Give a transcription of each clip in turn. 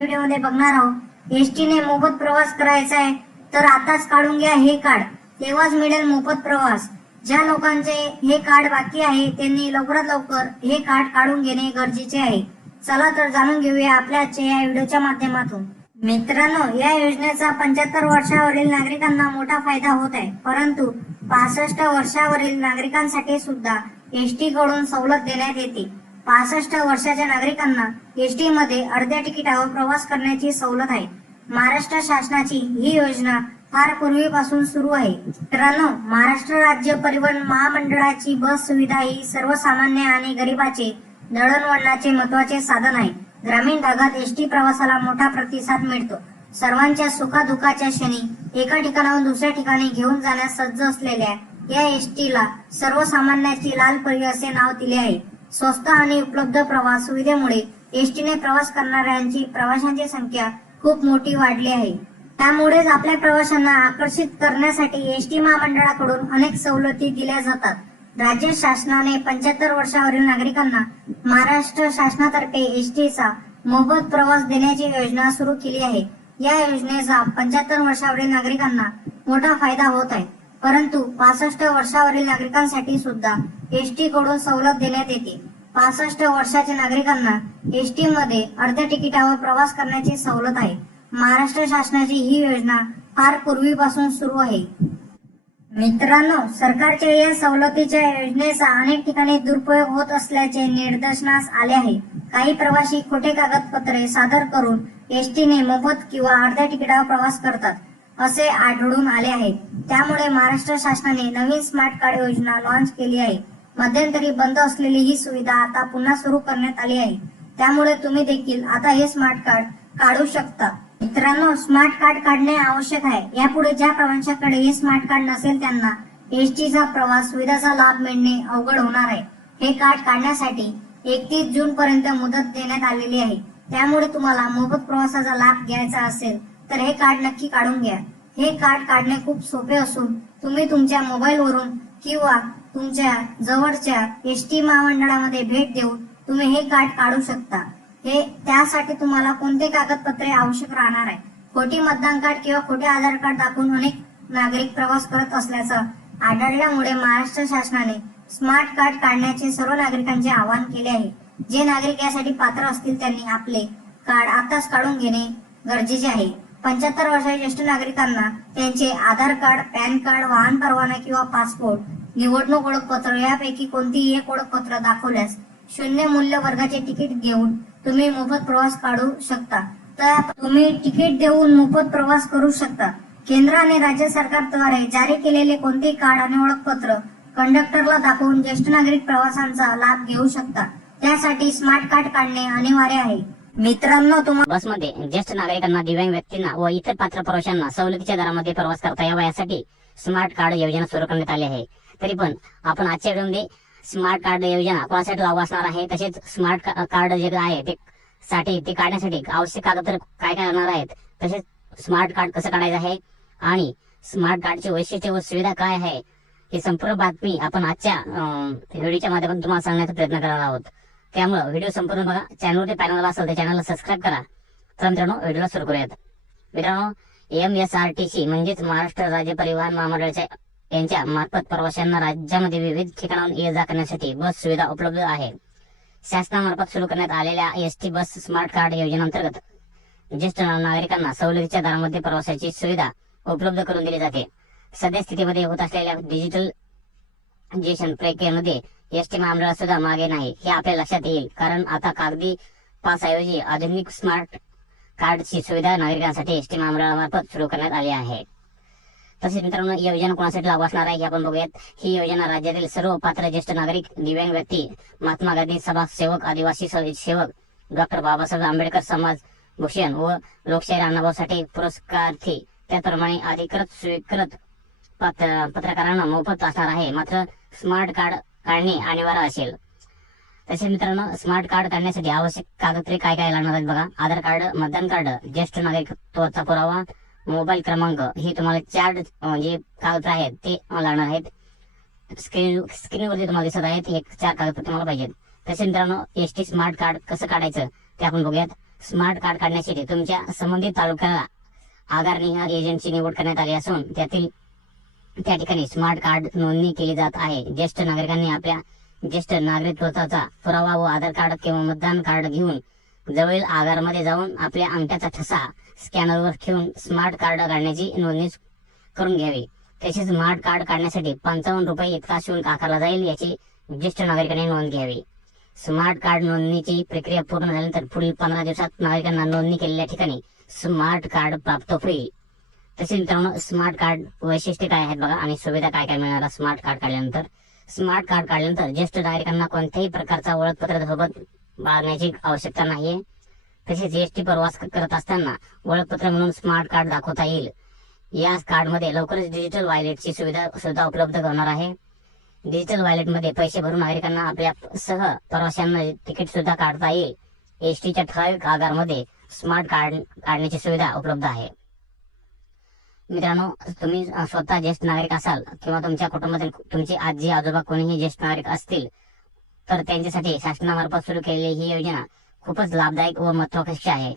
व्हिडिओमध्ये बघणार आहोत. एसटीने मोफत प्रवास करायचा आहे तर आताच काढून घ्या हे कार्ड. तेव्हाच मिळेल मोफत प्रवास. ज्या लोकांचे हे कार्ड बाकी आहे त्यांनी लवकरात लवकर हे कार्ड काढून घेणे गरजेचे आहे. चला तर जाणून घेऊया आपल्या आजच्या या व्हिडिओच्या माध्यमातून. मित्रांनो या योजनेचा पंच्याहत्तर वर्षावरील नागरिकांना मोठा फायदा होत आहे. परंतु पासष्ट वर्षावरील नागरिकांसाठी सुद्धा एस टी कडून सवलत देण्यात येते. पासष्ट वर्षाच्या नागरिकांना एस टी मध्ये अर्ध्या तिकिटावर प्रवास करण्याची सवलत आहे. महाराष्ट्र शासनाची ही योजना फार पूर्वीपासून सुरू आहे. मित्रांनो महाराष्ट्र राज्य परिवहन महामंडळाची बस सुविधा ही सर्वसामान्य आणि गरिबाचे दळणवळणाचे महत्त्वाचे साधन आहे. ग्रामीण भागात एस टी प्रवासाला मोठा प्रतिसाद मिळतो. सर्वांच्या सुखादुखाच्या क्षणी एका ठिकाणाहून दुसऱ्या ठिकाणी घेऊन जाण्यास सज्ज असलेल्या या एस ला सर्वसामान्याची लाल परी असे नाव दिले आहे. स्वस्त आणि उपलब्ध प्रवास सुविधेमुळे एसटीने प्रवास करणाऱ्यांची प्रवाशांची संख्या खूप मोठी वाढली आहे. त्यामुळेच आपल्या प्रवाशांना आकर्षित करण्यासाठी एस टी महामंडळाकडून अनेक सवलती दिल्या जातात. राज्य शासनाने पंच्याहत्तर वर्षावरील नागरिकांना महाराष्ट्र शासनातर्फे एसटीचा मोफत प्रवास देण्याची योजना सुरू केली आहे. या योजनेचा पंच्याहत्तर वर्षावरील नागरिकांना मोठा फायदा होत आहे. परंतु पासष्ट वर्षावरील नागरिकांसाठी सुद्धा एस टी कडून सवलत देण्यात येते. पासष्ट वर्षाच्या नागरिकांना एस टी मध्ये अर्ध्या तिकिटावर प्रवास करण्याची सवलत आहे. महाराष्ट्र शासनाची ही योजना फार पूर्वीपासून सुरू आहे. मित्रांनो सरकारच्या या सवलतीच्या योजनेचा अनेक ठिकाणी दुरुपयोग होत असल्याचे निदर्शनास आले आहे. काही प्रवासी खोटे कागदपत्रे सादर करून एस मोफत किंवा अर्ध्या तिकिटावर प्रवास करतात. असे आढळून आले आहे त्यामुळे महाराष्ट्र शासनाने नवीन स्मार्ट कार्ड योजना लॉन्च केली आहे. मध्यंतरी बंद असलेली ही सुविधा आता पुन्हा सुरू करण्यात आली आहे. त्यामुळे तुम्ही देखील आता हे स्मार्ट कार्ड काढू शकता. मित्रांनो स्मार्ट कार्ड काढणे आवश्यक आहे. यापुढे ज्या प्रवाशांकडे हे स्मार्ट कार्ड नसेल त्यांना एसटीचा चा प्रवास सुविधाचा लाभ मिळणे अवघड होणार आहे. हे कार्ड काढण्यासाठी एकतीस जून पर्यंत मुदत देण्यात आलेली आहे. त्यामुळे तुम्हाला मोफत प्रवासाचा लाभ घ्यायचा असेल तर हे कार्ड नक्की काढून घ्या. हे कार्ड काढणे खूप सोपे असून तुम्ही तुमच्या मोबाईल वरून किंवा तुमच्या जवळच्या एस टी महामंडळामध्ये भेट देऊन तुम्ही हे कार्ड काढू शकता. हे त्यासाठी तुम्हाला कोणते कागदपत्रे आवश्यक राहणार आहे? खोटी मतदान कार्ड किंवा खोटे आधार कार्ड दाखवून अनेक नागरिक प्रवास करत असल्याचं आढळल्यामुळे महाराष्ट्र शासनाने स्मार्ट कार्ड काढण्याचे सर्व नागरिकांचे आवाहन केले आहे. जे नागरिक यासाठी पात्र असतील त्यांनी आपले कार्ड आताच काढून घेणे गरजेचे आहे. पंच्याहत्तर वर्षाच्या ज्येष्ठ नागरिकांना त्यांचे आधार कार्ड पॅन कार्ड वाहन परवाना किंवा पासपोर्ट निवडणूक ओळखपत्र यापैकी कोणतीही एक ओळखपत्र दाखवल्यास शून्य मूल्य वर्गाचे तिकीट घेऊन तुम्ही मोफत प्रवास काढू शकता. तर तुम्ही तिकीट देऊन मोफत प्रवास करू शकता. केंद्र आणि राज्य सरकारद्वारे जारी केलेले कोणतेही कार्ड आणि ओळखपत्र कंडक्टरला दाखवून ज्येष्ठ नागरिक प्रवासांचा लाभ घेऊ शकता. त्यासाठी स्मार्ट कार्ड काढणे अनिवार्य आहे. मित्रांनो तुम्हाला बसमध्ये ज्येष्ठ नागरिकांना दिव्यांग व्यक्तींना व इतर पात्र प्रवाशांना सवलतीच्या दरामध्ये प्रवास करता यावा यासाठी स्मार्ट कार्ड योजना सुरू करण्यात आली आहे. तरी पण आपण आजच्या व्हिडिओमध्ये स्मार्ट कार्ड योजना कोणासाठी लागू असणार आहे? तसेच स्मार्ट कार्ड जे आहे ते साठी ते काढण्यासाठी आवश्यक कागदपत्र काय काय करणार आहेत? तसेच स्मार्ट कार्ड कसं काढायचं आहे? आणि स्मार्ट कार्डचे वैशिष्ट्य व सुविधा काय आहे? ही संपूर्ण बातमी आपण आजच्या व्हिडिओच्या माध्यमातून तुम्हाला सांगण्याचा प्रयत्न करणार आहोत. त्यामुळे व्हिडिओ संपूर्ण बघा. चॅनलवरती पॅनल असेल तर चॅनलला सबस्क्राईब करा. तर मित्रांनो व्हिडिओला सुरू करूयात. मित्रांनो M S R T C म्हणजेच महाराष्ट्र राज्य परिवहन महामंडळाच्या यांच्या मार्फत प्रवाशांना राज्यामध्ये विविध ठिकाणाहून ये जा करण्यासाठी बस सुविधा उपलब्ध आहे. शासनामार्फत सुरू करण्यात आलेल्या S T bus smart card योजनेअंतर्गत ज्येष्ठ नागरिकांना सवलतीच्या दरामध्ये प्रवासाची सुविधा उपलब्ध करून दिली जाते. सध्या स्थितीमध्ये होत असलेल्या डिजिटल जेशन प्रक्रियेमध्ये एसटी महामंडळ सुद्धा मागे नाही हे आपल्या लक्षात येईल. कारण आता कागदी पास ऐवजी आधुनिक स्मार्ट कार्डची सुविधा नागरिकांसाठी एस टी महामंडळामार्फत सुरू करण्यात आली आहे. तसेच मित्रांनो ही योजना कोणासाठी लागू असणार आहे हे आपण बघूयात. ही योजना राज्यातील सर्व पात्र ज्येष्ठ नागरिक दिव्यांग व्यक्ती महात्मा गांधी सभा सेवक आदिवासी सेवक डॉक्टर बाबासाहेब आंबेडकर समाज भूषण व लोकशाही अण्णाभाऊसाठी पुरस्कारार्थी त्याप्रमाणे अधिकृत स्वीकृत पत्रकारांना मोफत असणार आहे. मात्र स्मार्ट कार्ड काढणे अनिवार्य असेल. तसे मित्रांनो स्मार्ट कार्ड काढण्यासाठी आवश्यक कागदपत्रे काय काय लागणार आहेत बघा. आधार कार्ड मतदान कार्ड ज्येष्ठ नागरिकत्वाचा पुरावा मोबाईल क्रमांक हे तुम्हाला चार जे कागदपत्र आहेत ते लागणार आहेत. स्क्रीन स्क्रीनवरती तुम्हाला दिसत आहेत हे चार कागदपत्र तुम्हाला पाहिजेत. तसे मित्रांनो एस टी स्मार्ट कार्ड कसं काढायचं ते आपण बघूयात. स्मार्ट कार्ड काढण्यासाठी तुमच्या संबंधित तालुक्याला आधारनिहाय एजंटची निवड करण्यात आली असून त्यातील त्या ठिकाणी स्मार्ट कार्ड नोंदणी केली जात आहे. ज्येष्ठ नागरिकांनी आपल्या ज्येष्ठ नागरिकत्वाचा पुरावा व आधार कार्ड किंवा मतदान कार्ड घेऊन जवळील आगारमध्ये जाऊन आपल्या अंगठ्याचा ठसा स्कॅनरवर ठेवून स्मार्ट कार्ड काढण्याची नोंदणी करून घ्यावी. तसेच स्मार्ट कार्ड काढण्यासाठी पंचावन्न रुपये इतका शुल्क आकारला जाईल याची ज्येष्ठ नागरिकांनी नोंद घ्यावी. स्मार्ट कार्ड नोंदणीची प्रक्रिया पूर्ण झाल्यानंतर पुढील पंधरा दिवसात नागरिकांना नोंदणी केलेल्या ठिकाणी स्मार्ट कार्ड प्राप्त होईल. तसेच मित्रांनो स्मार्ट कार्ड वैशिष्ट्य काय आहेत बघा? आणि सुविधा काय काय मिळणार स्मार्ट कार्ड काढल्यानंतर? स्मार्ट कार्ड काढल्यानंतर ज्येष्ठ नागरिकांना कोणत्याही प्रकारचा ओळखपत्र सोबत बाळगण्याची आवश्यकता नाहीये. तसेच एसटी प्रवास करत असताना ओळखपत्र म्हणून स्मार्ट कार्ड दाखवता येईल. या कार्डमध्ये लवकरच डिजिटल वॉलेटची सुविधा सुद्धा उपलब्ध होणार आहे. डिजिटल वॉलेटमध्ये पैसे भरून नागरिकांना आपल्या सह प्रवाशांना तिकीट सुद्धा काढता येईल. एसटीच्या ठराविक आगारमध्ये स्मार्ट कार्ड काढण्याची सुविधा उपलब्ध आहे. मित्रांनो तुम्ही स्वतः ज्येष्ठ नागरिक असाल किंवा तुमच्या कुटुंबातील तुमचे आजी आजोबा कोणीही ज्येष्ठ नागरिक असतील तर त्यांच्यासाठी शासनामार्फत सुरू केलेली ही योजना खूपच लाभदायक व महत्वाकांक्षी आहे.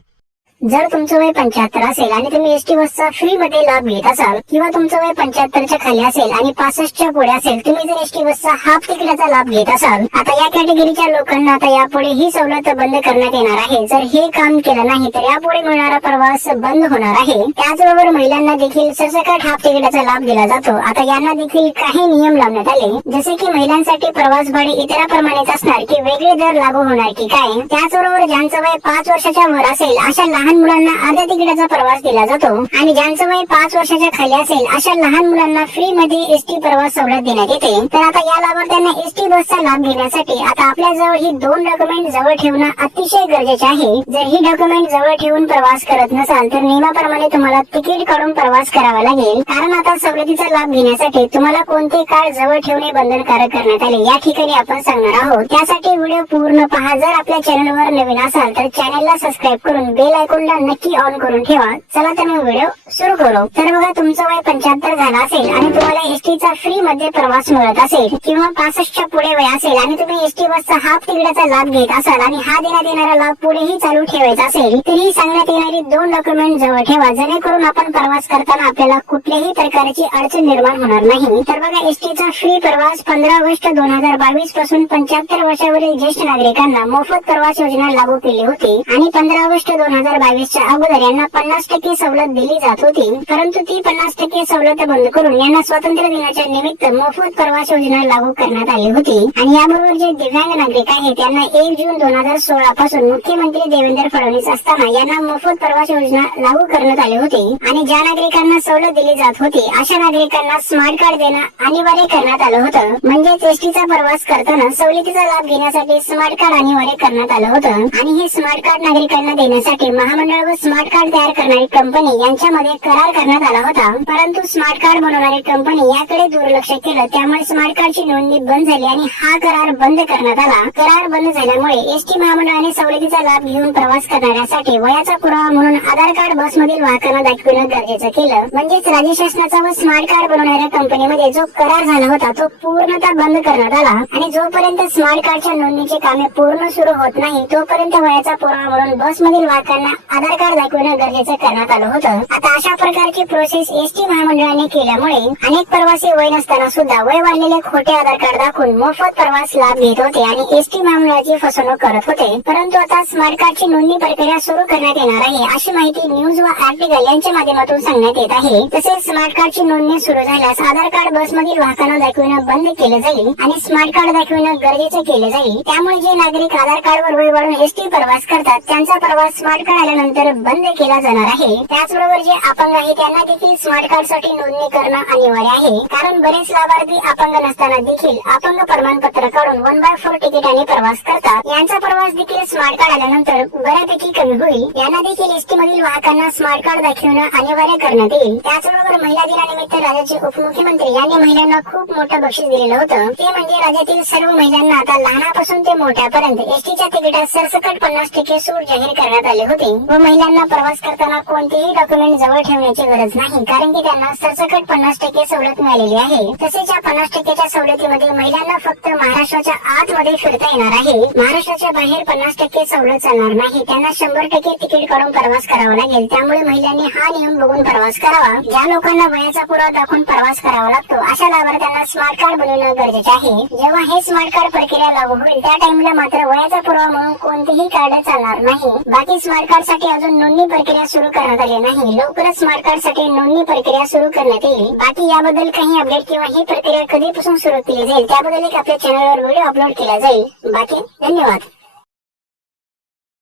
जर तुमचं वय पंच्याहत्तर असेल आणि तुम्ही एसटी बसचा फ्री मध्ये लाभ घेत असाल किंवा तुमचं वय पंच्याहत्तरच्या खाली असेल आणि पासष्टच्या पुढे असेल तुम्ही जर एसटी बसचा हाफ तिकिटाचा लाभ घेत असाल आता या कॅटेगरीच्या लोकांना आता यापुढे ही सवलत बंद करण्यात येणार आहे. जर हे काम केलं नाही तर यापुढे मिळणारा प्रवास बंद होणार आहे. त्याचबरोबर महिलांना देखील सरसकट हाफ तिकिटाचा लाभ दिला जातो. आता यांना देखील काही नियम लावण्यात आले. जसे की महिलांसाठी प्रवास भाडे इतराप्रमाणेच असणार की वेगळे दर लागू होणार की काय? त्याचबरोबर ज्यांचं वय पाच वर्षाच्या वर असेल अशा लहान मुलांना अर्ध्या तिकिटाचा प्रवास दिला जातो. आणि ज्यांचं वय पाच वर्षाच्या खाली असेल अशा लहान मुलांना फ्री मध्ये एसटी प्रवास सवलत देण्यात येते. तर आता या लाभार्थ्यांना एसटी बसचा लाभ घेण्यासाठी आता आपल्या जवळ ही दोन डॉक्युमेंट जवळ ठेवणं अतिशय गरजेचे आहे. जर ही डॉक्युमेंट जवळ ठेवून प्रवास करत नसाल तर नियमाप्रमाणे तुम्हाला तिकीट काढून प्रवास करावा लागेल. कारण आता सवलतीचा लाभ घेण्यासाठी तुम्हाला कोणते कार्ड जवळ ठेवणे बंधनकारक करण्यात आले या ठिकाणी आपण सांगणार आहोत. त्यासाठी व्हिडिओ पूर्ण पहा. जर आपल्या चॅनलवर नवीन असाल तर चॅनलला सबस्क्राईब करून बेल आयकॉनला नक्की ऑन करून ठेवा. चला तर मग व्हिडिओ सुरू करू. तर बघा तुमचं वय पंच्याहत्तर झालं असेल आणि तुम्हाला एसटीचा फ्री मध्ये प्रवास मिळत असेल किंवा पासष्टच्या पुढे वय असेल आणि तुम्ही एसटी बसचा हाफ तिकिटाचा लाभ घेत असाल आणि हा देण्यात येणारा लाभ पुढेही चालू ठेवायचा असेल तर ही सांगण्यात येणारी दोन डॉक्युमेंट जवळ ठेवा. जेणेकरून आपण प्रवास करताना आपल्याला कुठल्याही प्रकारची अडचण निर्माण होणार नाही. तर बघा एसटीचा फ्री प्रवास पंधरा ऑगस्ट दोन हजार बावीसपासून पंच्याहत्तर वर्षावरील ज्येष्ठ नागरिकांना मोफत प्रवास योजना लागू केली होती आणि पंधरा ऑगस्ट दोन हजार बावीसच्या अगोदर यांना पन्नास टक्के सवलत दिली जात होती परंतु ती पन्नास टक्के सवलत बंद करून यांना स्वातंत्र्य दिनाच्या निमित्त मोफत प्रवास योजना लागू करण्यात आली होती. आणि याबरोबर जे दिव्यांग नागरिक आहेत त्यांना एक जून दोन हजार सोळा पासून मुख्यमंत्री देवेंद्र फडणवीस असताना यांना मोफत प्रवास योजना लागू करण्यात आली होती. आणि ज्या नागरिकांना सवलत दिली जात होती अशा नागरिकांना स्मार्ट कार्ड देणं अनिवार्य करण्यात आलं होतं. म्हणजेच एसटीचा प्रवास करताना सवलतीचा लाभ घेण्यासाठी स्मार्ट कार्ड अनिवार्य करण्यात आलं होतं. आणि हे स्मार्ट कार्ड नागरिकांना देण्यासाठी महामंडळ व स्मार्ट कार्ड तयार करणारी कंपनी यांच्यामध्ये करार करण्यात आला होता. परंतु स्मार्ट कार्ड बनवणारी कंपनी याकडे दुर्लक्ष केलं. त्यामुळे स्मार्ट कार्डची नोंदणी बंद झाली आणि हा करार बंद करण्यात आला. करार बंद झाल्यामुळे एसटी महामंडळाने सवलतीचा लाभ घेऊन प्रवास करणाऱ्यासाठी वयाचा पुरावा म्हणून आधार कार्ड बसमधील वाहकांना दाखविणं गरजेचं केलं. म्हणजेच राज्य शासनाचा व स्मार्ट कार्ड बनवणाऱ्या कंपनीमध्ये जो करार झाला होता तो पूर्णतः बंद करण्यात आला. आणि जोपर्यंत स्मार्ट कार्डच्या नोंदणीची कामे पूर्ण सुरू होत नाही तोपर्यंत वयाचा पुरावा म्हणून बसमधील वाहकांना आधार कार्ड दाखविणं गरजेचं करण्यात आलं होतं. आता अशा प्रकारची प्रोसेस एसटी महामंडळाने केल्यामुळे अनेक प्रवासी वय नसताना सुद्धा वय वाढलेले खोटे आधार कार्ड दाखवून मोफत प्रवास लाभ घेत होते आणि एसटी महामंडळाची फसवणूक करत होते. परंतु आता स्मार्ट कार्डची नोंदणी प्रक्रिया सुरू करण्यात येणार आहे अशी माहिती न्यूज व आर्टिकल यांच्या माध्यमातून सांगण्यात येत आहे. तसेच स्मार्ट कार्डची नोंदणी सुरू झाल्यास आधार कार्ड बसमधील वाहकांना दाखविणं बंद केलं जाईल आणि स्मार्ट कार्ड दाखविणं गरजेचं केलं जाईल. त्यामुळे जे नागरिक आधार कार्ड वर वय वाढून एसटी प्रवास करतात त्यांचा प्रवास स्मार्ट कार्ड आल्यानंतर बंद केला जाणार आहे. त्याचबरोबर जे अपंग आहे त्यांना देखील स्मार्ट कार्डसाठी नोंदणी करणं अनिवार्य आहे. कारण बरेच लाभार्थी अपंग नसताना देखील अपंग प्रमाणपत्र काढून वन बाय फोर तिकिटाने प्रवास करतात. यांचा प्रवास देखील स्मार्ट कार्ड आल्यानंतर बऱ्यापैकी कमी होईल. यांना देखील एसटी मधील वाहकांना स्मार्ट कार्ड दाखवणं अनिवार्य करण्यात येईल. त्याचबरोबर महिला दिनानिमित्त राज्याचे उपमुख्यमंत्री यांनी महिलांना खूप मोठं बक्षीस दिलेलं होतं. ते म्हणजे राज्यातील सर्व महिलांना आता लहानापासून ते मोठ्यापर्यंत एसटीच्या तिकिटात सरसकट पन्नास टक्के सूट जाहीर करण्यात आली होती. व महिलांना प्रवास करताना कोणतेही डॉक्युमेंट जवळ ठेवण्याची गरज नाही कारण की त्यांना सरसकट पन्नास टक्के सवलत मिळालेली आहे. तसेच या पन्नास टक्क्याच्या सवलतीमध्ये महिलांना फक्त महाराष्ट्राच्या आतमध्ये फिरता येणार आहे. महाराष्ट्राच्या बाहेर पन्नास टक्के सवलत चालणार नाही. त्यांना शंभर टक्के तिकीट काढून प्रवास करावा लागेल. त्यामुळे महिलांनी हा नियम बघून प्रवास करावा. ज्या लोकांना वयाचा पुरावा दाखवून प्रवास करावा लागतो. अशा लाभार्थ्यांना स्मार्ट कार्ड बनवणं गरजेचे आहे. जेव्हा हे स्मार्ट कार्ड प्रक्रिया लागू होईल त्या टाइमला मात्र वयाचा पुरावा म्हणून कोणतेही कार्ड चालणार नाही. बाकी स्मार्ट कार्ड साठी अजून नोंदणी प्रक्रिया सुरू करण्यात आली नाही. लवकरच स्मार्ट कार्डसाठी नोंदणी प्रक्रिया सुरू करण्यात येईल. बाकी याबद्दल काही अपडेट किंवा ही प्रक्रिया कधीपासून सुरू केली जाईल त्याबद्दल एक आपल्या चॅनलवर व्हिडिओ अपलोड केला जाईल. बाकी धन्यवाद.